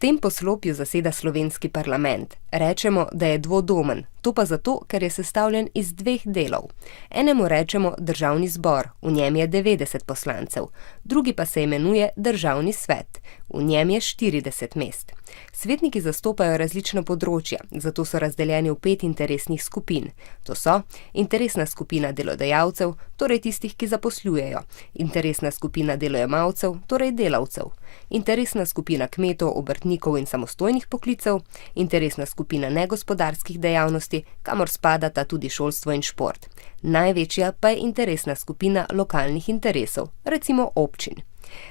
tem poslopju zaseda slovenski parlament. Rečemo, da je dvodomen, to pa zato, ker je sestavljen iz dveh delov. Enemu rečemo državni zbor, v njem je 90 poslancev, drugi pa se imenuje državni svet, v njem je 40 mest. Svetniki zastopajo različna področja, zato so razdeljeni v 5 interesnih skupin. To so interesna skupina delodajalcev, torej tistih, ki zaposlujejo, interesna skupina delojemalcev, torej delavcev, interesna skupina kmetov, obrtnikov in samostojnih poklicev, interesna skupina negospodarskih dejavnosti, kamor spadata tudi šolstvo in šport. Največja pa je interesna skupina lokalnih interesov, recimo občin.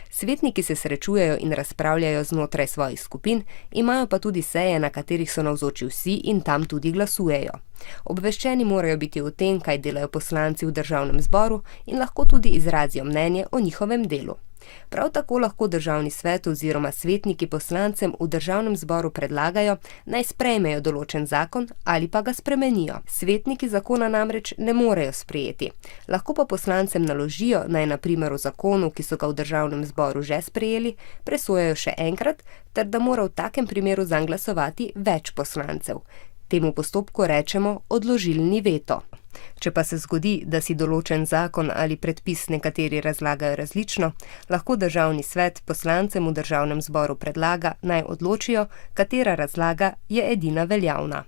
Svetniki se srečujejo in razpravljajo znotraj svojih skupin, imajo pa tudi seje, na katerih so navzoči vsi in tam tudi glasujejo. Obveščeni morajo biti o tem, kaj delajo poslanci v državnem zboru in lahko tudi izrazijo mnenje o njihovem delu. Prav tako lahko državni svet oziroma svetniki poslancem v državnem zboru predlagajo, naj sprejmejo določen zakon ali pa ga spremenijo. Svetniki zakona namreč ne morejo sprejeti. Lahko pa poslancem naložijo, naj na primer v zakonu, ki so ga v državnem zboru že sprejeli, presojajo še enkrat, ter da mora v takem primeru zanj glasovati več poslancev. Temu postopku rečemo odložilni veto. Če pa se zgodi, da si določen zakon ali predpis nekateri razlagajo različno, lahko državni svet poslancem v državnem zboru predlaga, naj odločijo, katera razlaga je edina veljavna.